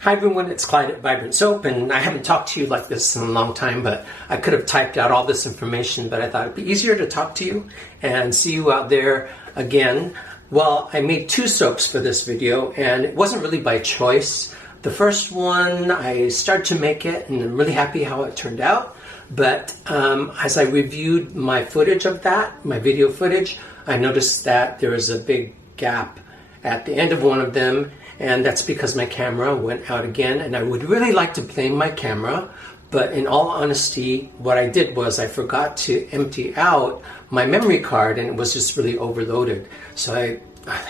Hi everyone, it's Clyde at Vibrant Soap, and I haven't talked to you like this in a long time, but I could have typed out all this information, but I thought it'd be easier to talk to you and see you out there again. Well, I made two soaps for this video, and it wasn't really by choice. The first one, I started to make it, and I'm really happy how it turned out, but as I reviewed my footage of that, my video footage, I noticed that there was a big gap at the end of one of them, and that's because my camera went out again, and I would really like to blame my camera, but in all honesty, what I did was I forgot to empty out my memory card, and it was just really overloaded. So I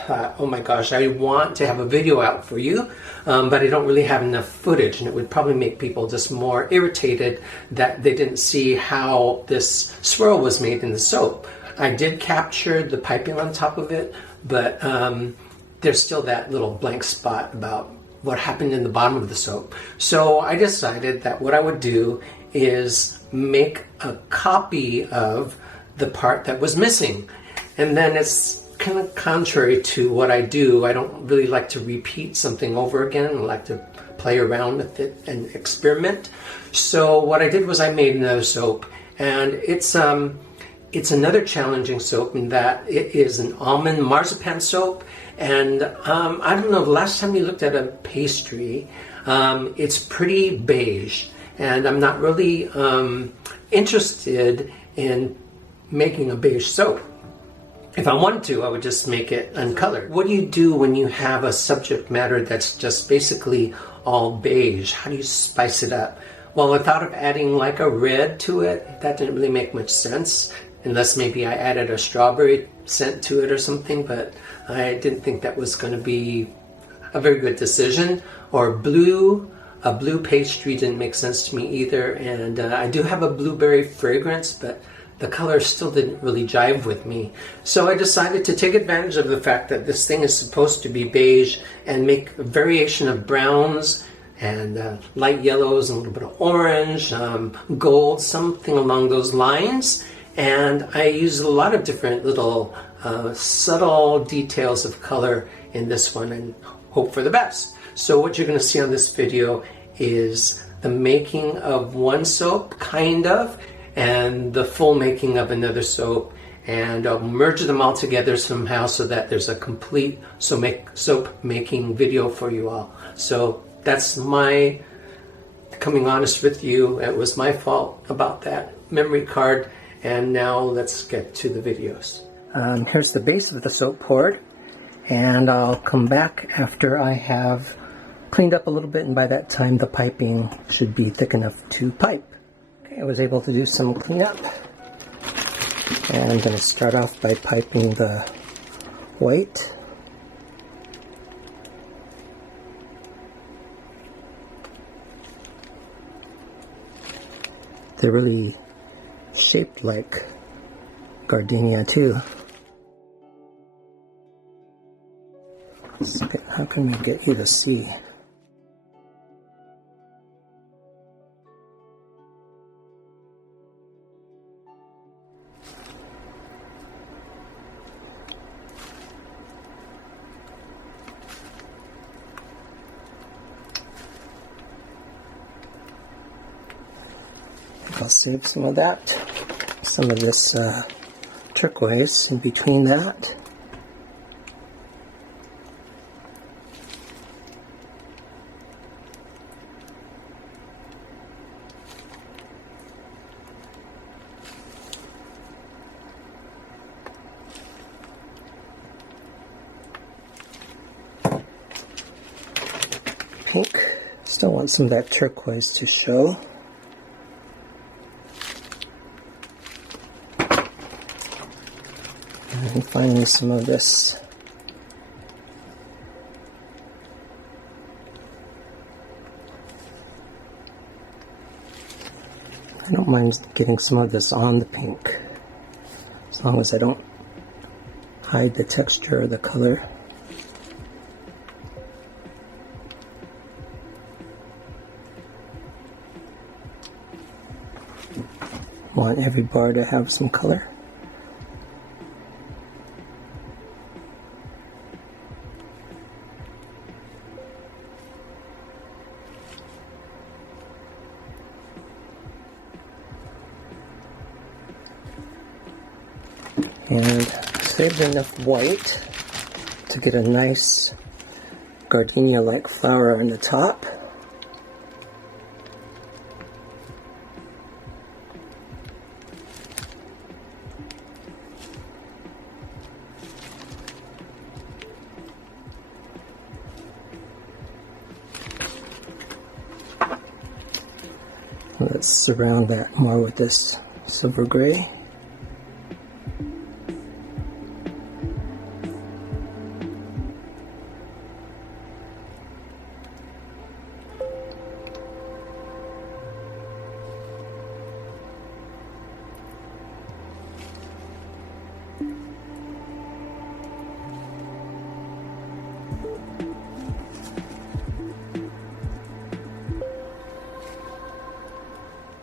thought, oh my gosh, I want to have a video out for you, but I don't really have enough footage, and it would probably make people just more irritated that they didn't see how this swirl was made in the soap. I did capture the piping on top of it, but there's still that little blank spot about what happened in the bottom of the soap. So I decided that what I would do is make a copy of the part that was missing. And then it's kind of contrary to what I do. I don't really like to repeat something over again. I like to play around with it and experiment. So what I did was I made another soap, and it's another challenging soap in that it is an almond marzipan soap. And I don't know, the last time we looked at a pastry, it's pretty beige. And I'm not really interested in making a beige soap. If I wanted to, I would just make it uncolored. What do you do when you have a subject matter that's just basically all beige? How do you spice it up? Well, I thought of adding like a red to it. That didn't really make much sense, unless maybe I added a strawberry scent to it or something, but I didn't think that was going to be a very good decision. Or a blue pastry didn't make sense to me either, and I do have a blueberry fragrance, but the color still didn't really jive with me. So I decided to take advantage of the fact that this thing is supposed to be beige and make a variation of browns and light yellows and a little bit of orange, gold, something along those lines. And I used a lot of different little subtle details of color in this one and hope for the best. So what you're going to see on this video is the making of one soap, kind of, and the full making of another soap, and I'll merge them all together somehow so that there's a complete soap making video for you all. So that's my coming honest with you. It was my fault about that memory card. And now let's get to the videos. Here's the base of the soap poured, and I'll come back after I have cleaned up a little bit, and by that time the piping should be thick enough to pipe. Okay, I was able to do some cleanup, and I'm going to start off by piping the white. They're really shaped like Gardenia too. How can we get you to see? I'll save some of that. Some of this turquoise in between that. Pink. Still want some of that turquoise to show. And finally some of this I don't mind getting some of this on the pink, as long as I don't hide the texture or the color. Want every bar to have some color. And saved enough white to get a nice gardenia-like flower on the top. Let's surround that more with this silver gray.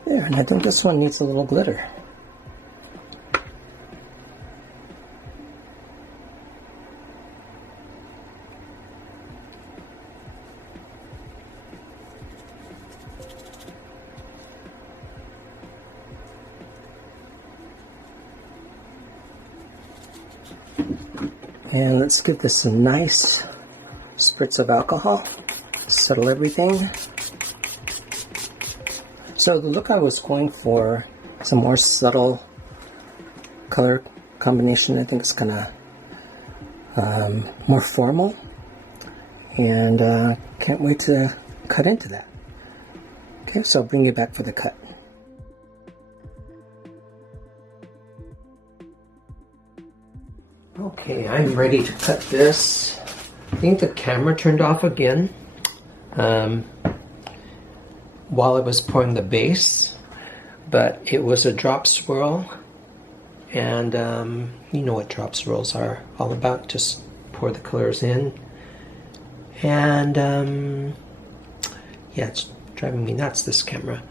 There, and I think this one needs a little glitter. And let's give this a nice spritz of alcohol, settle everything. So the look I was going for is a more subtle color combination. I think it's kind of more formal, and can't wait to cut into that. Okay, so I'll bring you back for the cut. Okay, I'm ready to cut this. I think the camera turned off again while I was pouring the base, but it was a drop swirl, and you know what drop swirls are all about. Just pour the colors in, and yeah, it's driving me nuts, this camera,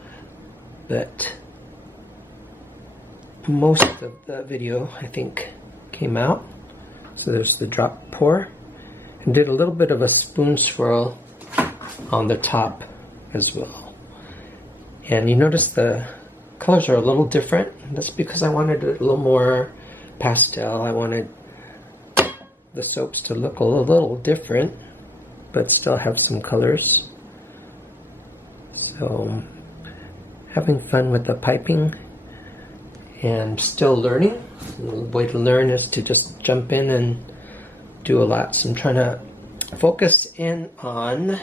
but most of the video I think came out. So there's the drop pour, and did a little bit of a spoon swirl on the top as well. And you notice the colors are a little different. That's because I wanted it a little more pastel. I wanted the soaps to look a little different, but still have some colors. So, having fun with the piping and still learning. The way to learn is to just jump in and do a lot. So I'm trying to focus in on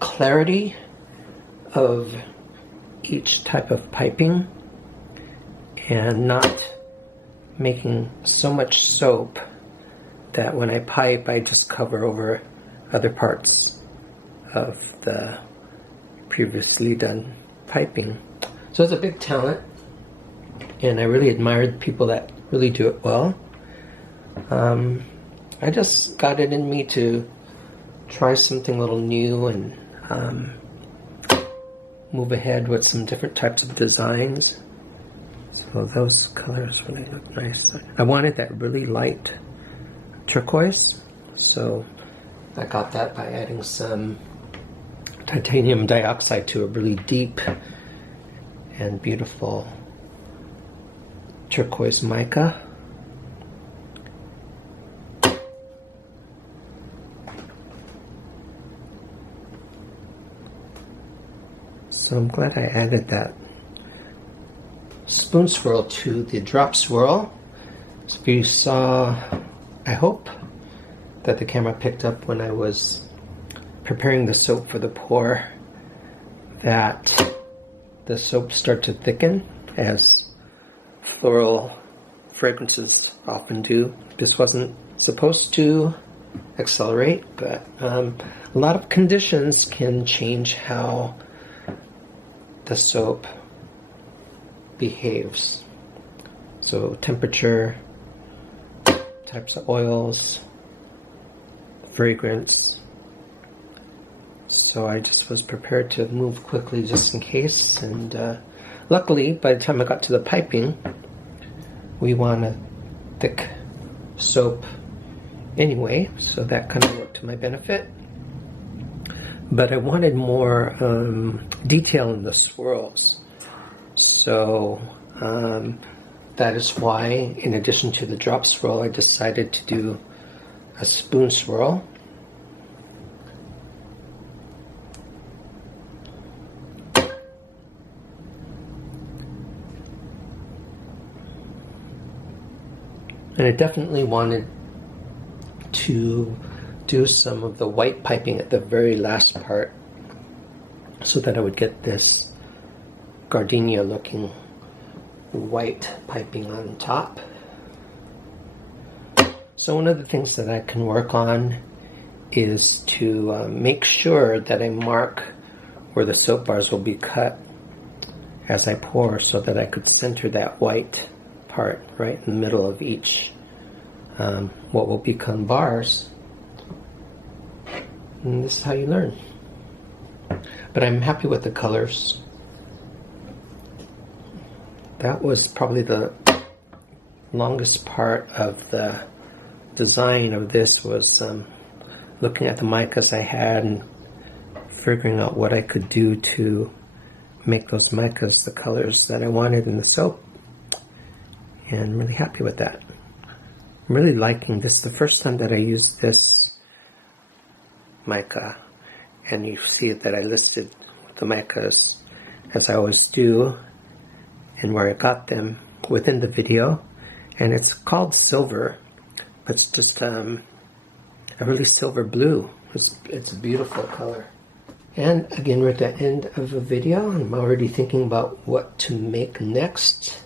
clarity of each type of piping and not making so much soap that when I pipe I just cover over other parts of the previously done piping. So it's a big talent, and I really admire the people that really do it well. I just got it in me to try something a little new and move ahead with some different types of designs. So those colors really look nice. I wanted that really light turquoise, so I got that by adding some titanium dioxide to a really deep and beautiful turquoise mica. So I'm glad I added that spoon swirl to the drop swirl. So you saw, I hope, that the camera picked up when I was preparing the soap for the pour, that the soap started to thicken as floral fragrances often do. This wasn't supposed to accelerate, but a lot of conditions can change how the soap behaves. So temperature, types of oils, fragrance. So I just was prepared to move quickly just in case, and luckily by the time I got to the piping, we want a thick soap anyway, so that kind of worked to my benefit. But I wanted more detail in the swirls. So that is why, in addition to the drop swirl, I decided to do a spoon swirl. And I definitely wanted to do some of the white piping at the very last part so that I would get this gardenia looking white piping on top. So one of the things that I can work on is to make sure that I mark where the soap bars will be cut as I pour, so that I could center that white part right in the middle of each what will become bars. And this is how you learn. But I'm happy with the colors. That was probably the longest part of the design of this, was looking at the micas I had and figuring out what I could do to make those micas the colors that I wanted in the soap. And I'm really happy with that. I'm really liking this. The first time that I used this mica, and you see that I listed the micas as I always do and where I got them within the video, and it's called silver, but it's just a really silver blue. It's a beautiful color. And again, we're at the end of the video. I'm already thinking about what to make next.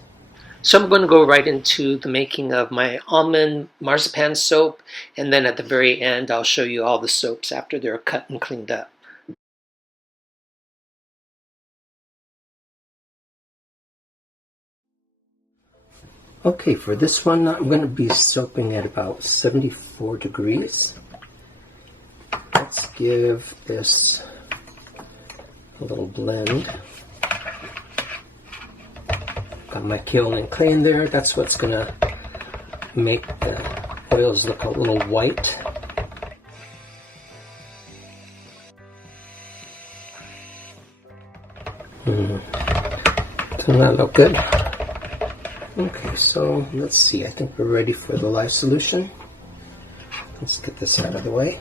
So I'm going to go right into the making of my almond marzipan soap, and then at the very end I'll show you all the soaps after they're cut and cleaned up. Okay, for this one I'm going to be soaping at about 74 degrees. Let's give this a little blend. Got my kaolin clay in there. That's what's going to make the oils look a little white. Doesn't that look good? Okay, so let's see. I think we're ready for the lye solution. Let's get this out of the way.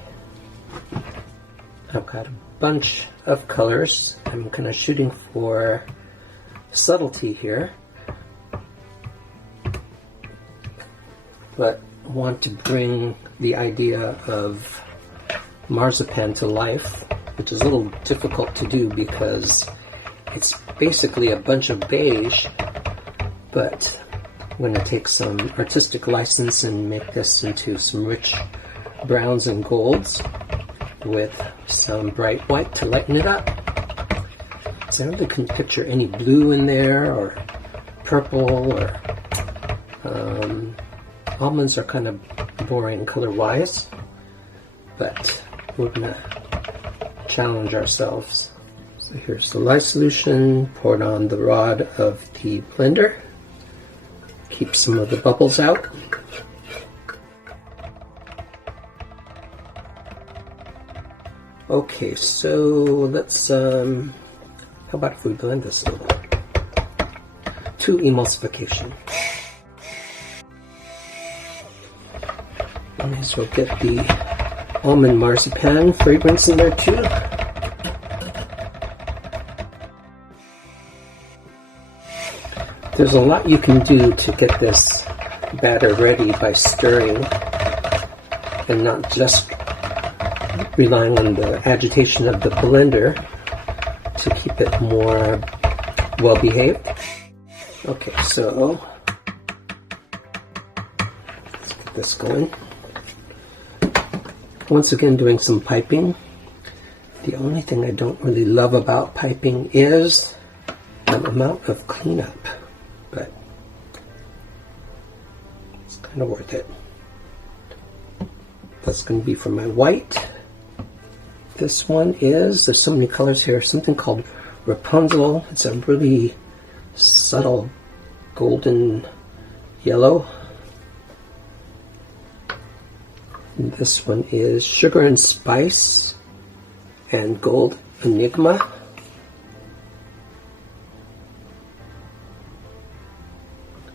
I've got a bunch of colors. I'm kind of shooting for subtlety here, but want to bring the idea of marzipan to life, which is a little difficult to do because it's basically a bunch of beige, but I'm going to take some artistic license and make this into some rich browns and golds with some bright white to lighten it up. So I really couldn't picture any blue in there or purple, or almonds are kind of boring color-wise, but we're going to challenge ourselves. So here's the lye solution poured on the rod of the blender. Keep some of the bubbles out. Okay, so let's, how about if we blend this a little to emulsification. I may as well get the almond marzipan fragrance in there too. There's a lot you can do to get this batter ready by stirring and not just relying on the agitation of the blender to keep it more well behaved. Okay, so let's get this going. Once again, doing some piping. The only thing I don't really love about piping is the amount of cleanup, but it's kind of worth it. That's going to be for my white. This one is, there's so many colors here, something called Rapunzel. It's a really subtle golden yellow. And this one is Sugar and Spice and Gold Enigma.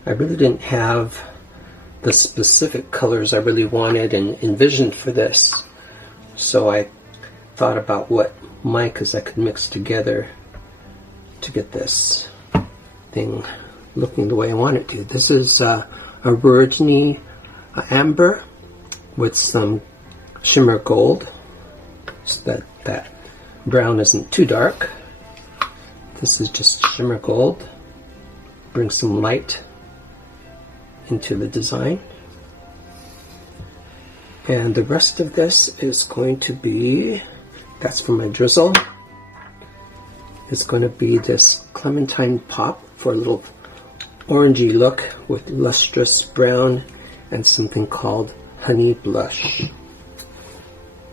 I really didn't have the specific colors I really wanted and envisioned for this. So I thought about what micas I could mix together to get this thing looking the way I want it to. This is a burgundy amber with some shimmer gold, so that brown isn't too dark. This is just shimmer gold. Bring some light into the design. And the rest of this is going to be, that's for my drizzle. It's going to be this clementine pop for a little orangey look with lustrous brown and something called honey blush.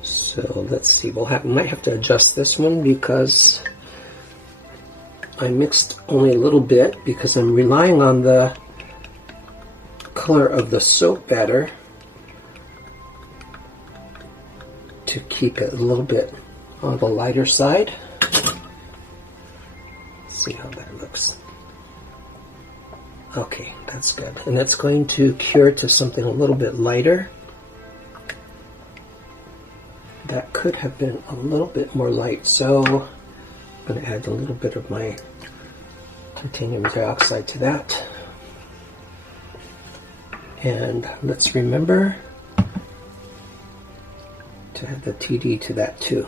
So let's see, we might have to adjust this one because I mixed only a little bit because I'm relying on the color of the soap batter to keep it a little bit on the lighter side. Let's see how that looks. Okay, that's good. And that's going to cure to something a little bit lighter. That could have been a little bit more light, so I'm going to add a little bit of my titanium dioxide to that. And let's remember to add the TD to that too.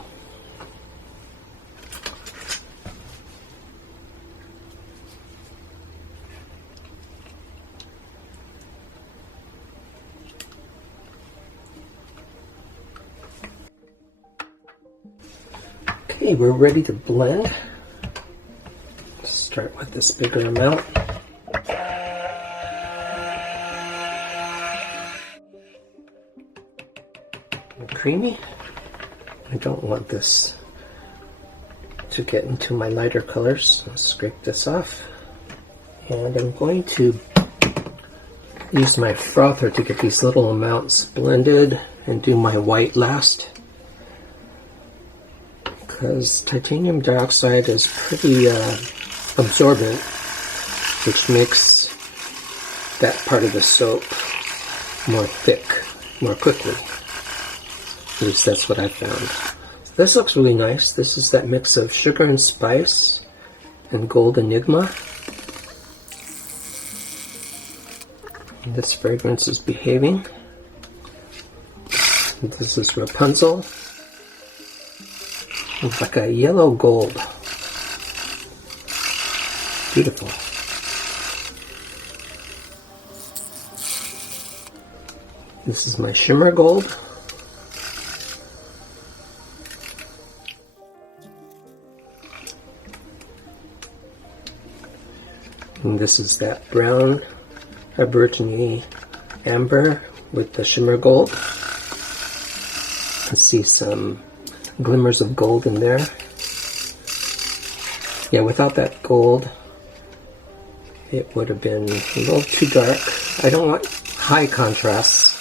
Okay, we're ready to blend. Start with this bigger amount. Creamy. I don't want this to get into my lighter colors. I'll scrape this off. And I'm going to use my frother to get these little amounts blended and do my white last. Because titanium dioxide is pretty absorbent, which makes that part of the soap more thick more quickly. At least that's what I found. This looks really nice. This is that mix of sugar and spice and gold enigma. And this fragrance is behaving. And this is Rapunzel. It's like a yellow gold. Beautiful. This is my shimmer gold. And this is that brown burgundy amber with the shimmer gold. I see some glimmers of gold in there. Yeah, without that gold, it would have been a little too dark. I don't want high contrasts,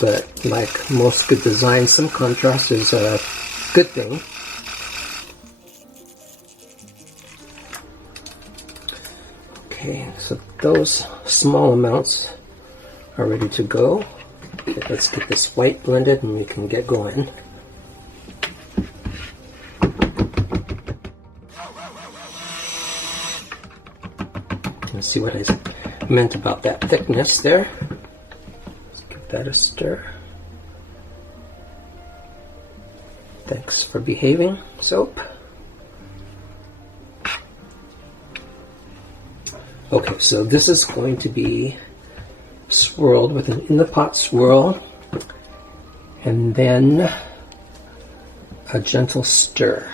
but like most good designs, some contrast is a good thing. Okay, so those small amounts are ready to go. Okay, let's get this white blended and we can get going. Let's see what I meant about that thickness there. Let's give that a stir. Thanks for behaving, soap. Okay, so this is going to be swirled with an in the pot swirl and then a gentle stir.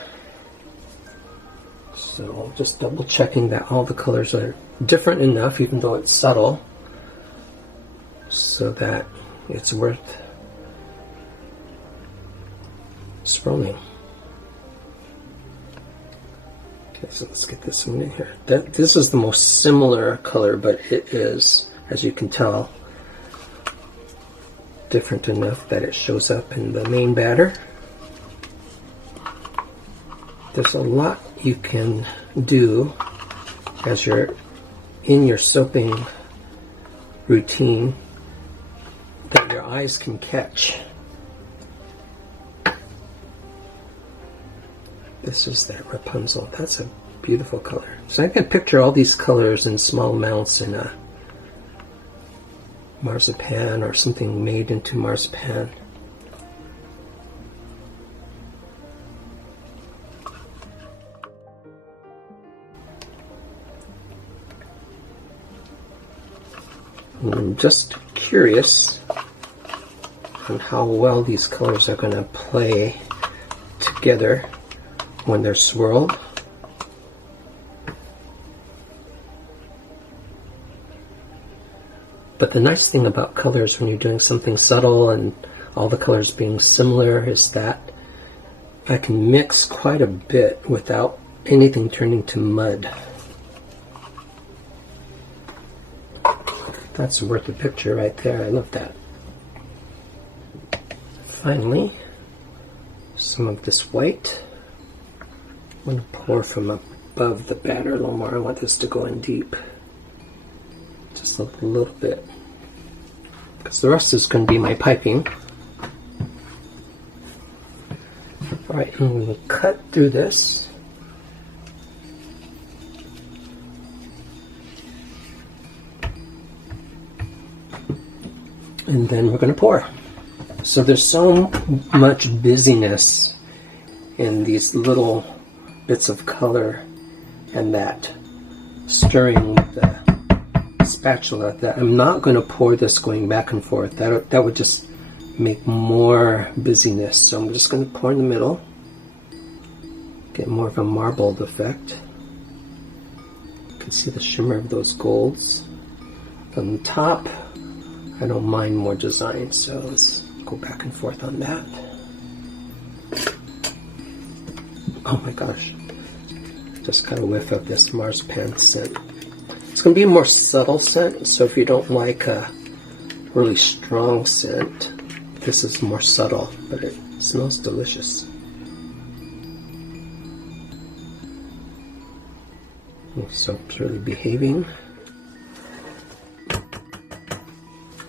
So just double checking that all the colors are different enough, even though it's subtle, so that it's worth swirling. Okay, so let's get this one in here. This is the most similar color, but it is, as you can tell, different enough that it shows up in the main batter. There's a lot you can do as you're in your soaping routine that your eyes can catch. This is that Rapunzel. That's a beautiful color. So I can picture all these colors in small amounts in a marzipan or something made into marzipan. I'm just curious on how well these colors are going to play together when they're swirled. But the nice thing about colors when you're doing something subtle and all the colors being similar is that I can mix quite a bit without anything turning to mud. That's worth a picture right there. I love that. Finally, some of this white. I'm going to pour from above the batter a little more. I want this to go in deep. Just a little bit. Because the rest is going to be my piping. Alright, I'm going to cut through this. And then we're going to pour. So there's so much busyness in these little bits of color and that stirring with the spatula that I'm not going to pour this going back and forth. That would just make more busyness. So I'm just going to pour in the middle. Get more of a marbled effect. You can see the shimmer of those golds. On the top, I don't mind more design, so let's go back and forth on that. Oh my gosh. Just got a whiff of this marzipan scent. It's going to be a more subtle scent, so if you don't like a really strong scent, this is more subtle, but it smells delicious. Soap's really behaving.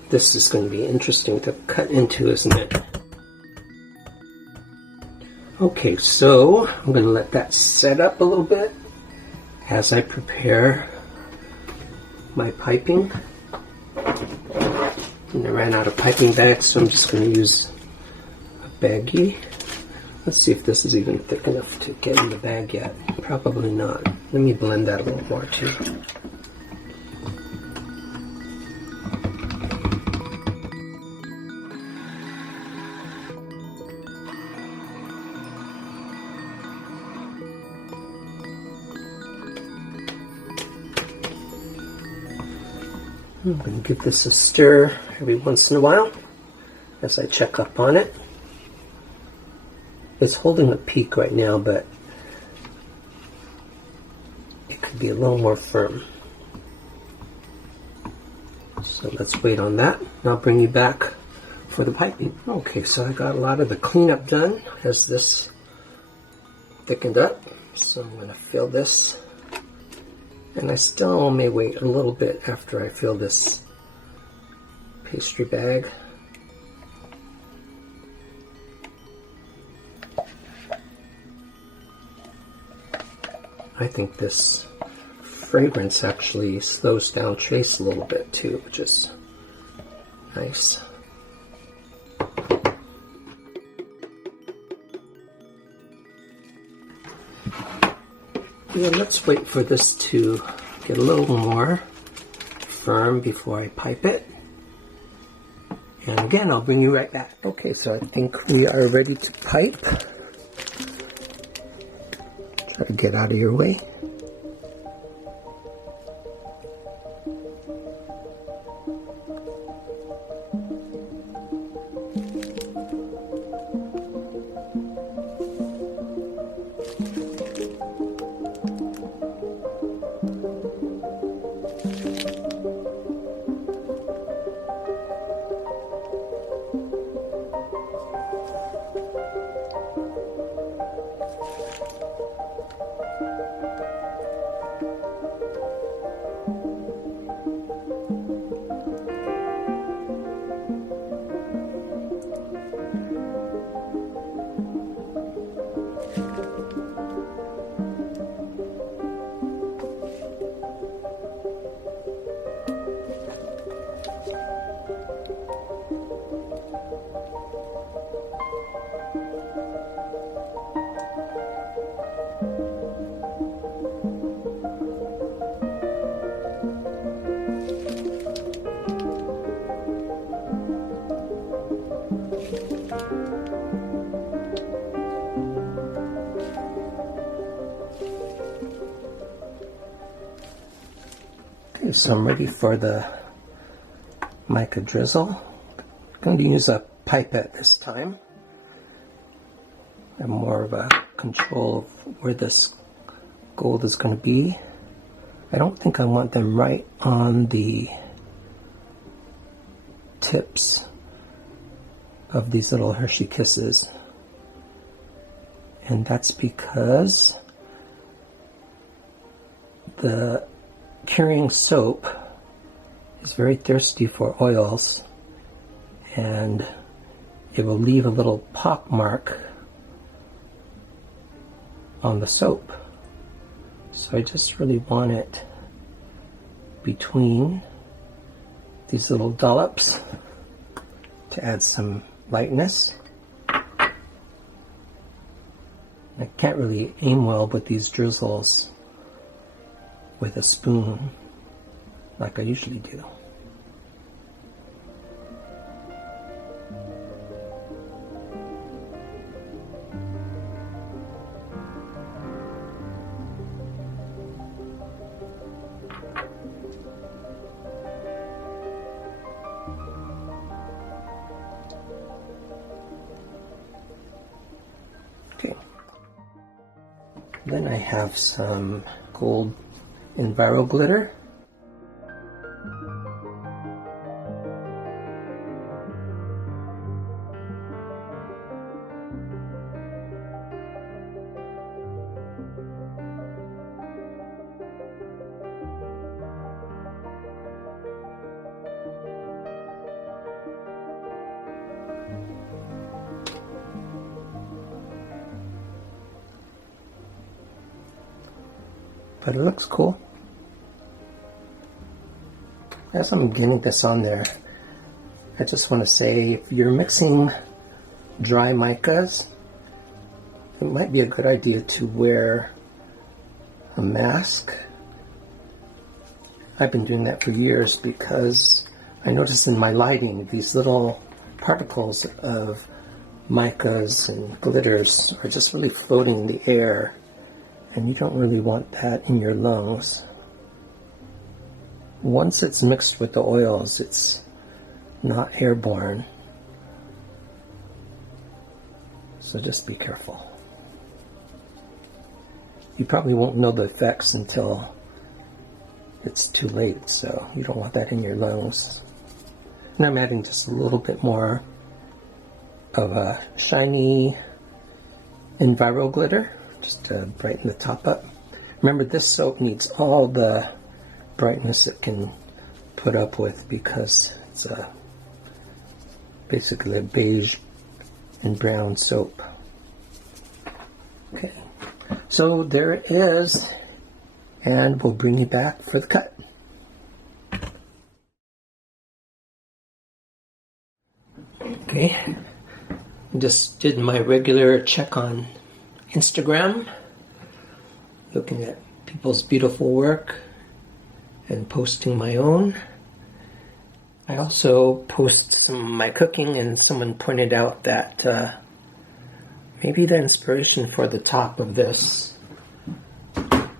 This is going to be interesting to cut into, isn't it? Okay, so I'm going to let that set up a little bit as I prepare my piping. And I ran out of piping bags, so I'm just going to use a baggie. Let's see if this is even thick enough to get in the bag yet. Probably not. Let me blend that a little more too. I'm going to give this a stir every once in a while as I check up on it. It's holding a peak right now, but it could be a little more firm. So let's wait on that, and I'll bring you back for the piping. Okay, so I got a lot of the cleanup done as this thickened up. So I'm going to fill this. And I still may wait a little bit after I fill this pastry bag. I think this fragrance actually slows down trace a little bit too, which is nice. Yeah, let's wait for this to get a little more firm before I pipe it. And again, I'll bring you right back. Okay, so I think we are ready to pipe. Try to get out of your way. Okay, so I'm ready for the mica drizzle. I'm going to use a pipette this time. I have more of a control of where this gold is going to be. I don't think I want them right on the tips of these little Hershey Kisses. And that's because the curing soap is very thirsty for oils, and it will leave a little pock mark on the soap. So I just really want it between these little dollops to add some lightness. I can't really aim well with these drizzles with a spoon like I usually do. Okay. Then I have some gold Enviro glitter. But it looks cool. As I'm getting this on there, I just want to say, if you're mixing dry micas, it might be a good idea to wear a mask. I've been doing that for years because I noticed in my lighting these little particles of micas and glitters are just really floating in the air, and you don't really want that in your lungs. Once it's mixed with the oils, it's not airborne. So just be careful. You probably won't know the effects until it's too late, so you don't want that in your lungs. And I'm adding just a little bit more of a shiny Enviro glitter, just to brighten the top up. Remember, this soap needs all the brightness it can put up with because it's basically a beige and brown soap. Okay, so there it is, and we'll bring you back for the cut. Okay, just did my regular check on Instagram, looking at people's beautiful work and posting my own. I also post some of my cooking, and someone pointed out that maybe the inspiration for the top of this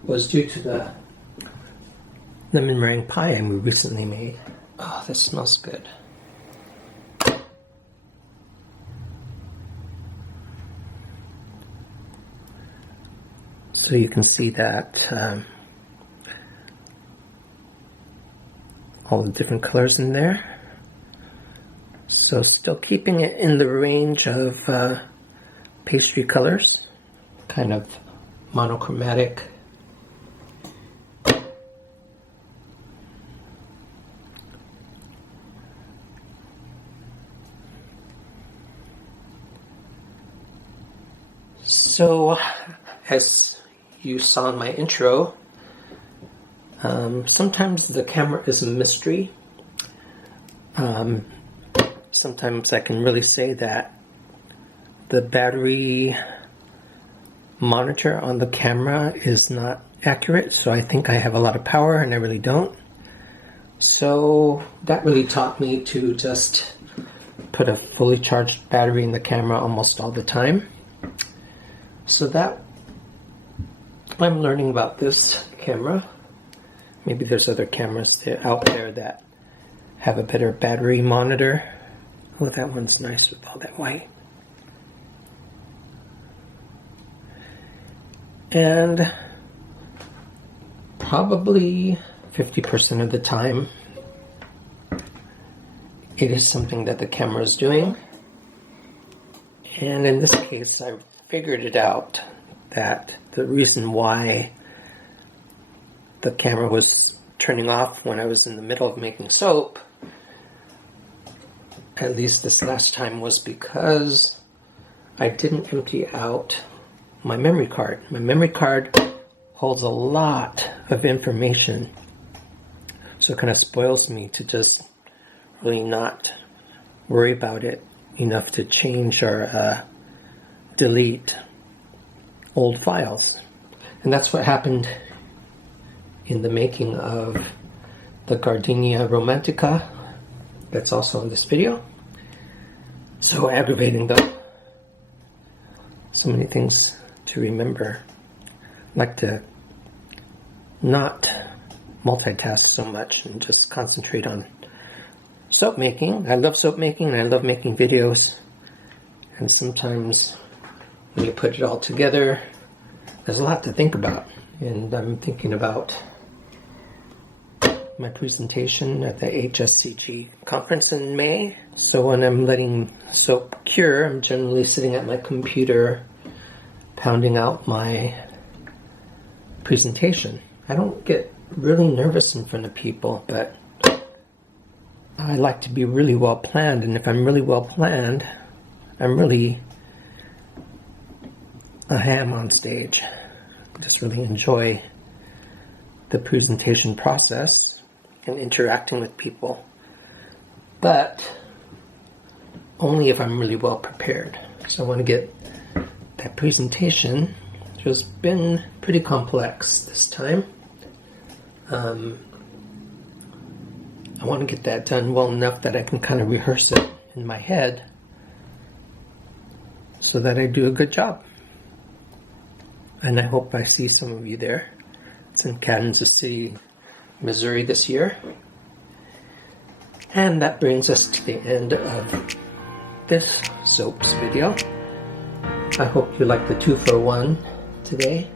was due to the lemon meringue pie we recently made. Oh, this smells good. So you can see that all the different colors in there. So still keeping it in the range of pastry colors, kind of monochromatic. So, as you saw in my intro, sometimes the camera is a mystery. Sometimes I can really say that the battery monitor on the camera is not accurate, so I think I have a lot of power and I really don't. So that really taught me to just put a fully charged battery in the camera almost all the time. So that I'm learning about this camera. Maybe there's other cameras out there that have a better battery monitor. Oh, that one's nice with all that white. And probably 50% of the time, it is something that the camera is doing. And in this case, I figured it out that the reason why the camera was turning off when I was in the middle of making soap, at least this last time, was because I didn't empty out my memory card. My memory card holds a lot of information, so it kind of spoils me to just really not worry about it enough to change or delete old files. And that's what happened in the making of the Gardenia Romántica that's also in this video. So aggravating though. So many things to remember. I like to not multitask so much and just concentrate on soap making. I love soap making and I love making videos. And sometimes when you put it all together, there's a lot to think about. And I'm thinking about my presentation at the HSCG conference in May. So when I'm letting soap cure, I'm generally sitting at my computer pounding out my presentation. I don't get really nervous in front of people, but I like to be really well planned, and if I'm really well planned, I'm really a ham on stage. I just really enjoy the presentation process and interacting with people, but only if I'm really well prepared. So I want to get that presentation, which has been pretty complex this time. I want to get that done well enough that I can kind of rehearse it in my head so that I do a good job. And I hope I see some of you there. It's in Kansas City, Missouri this year. And that brings us to the end of this soaps video. I hope you like the 2-for-1 today.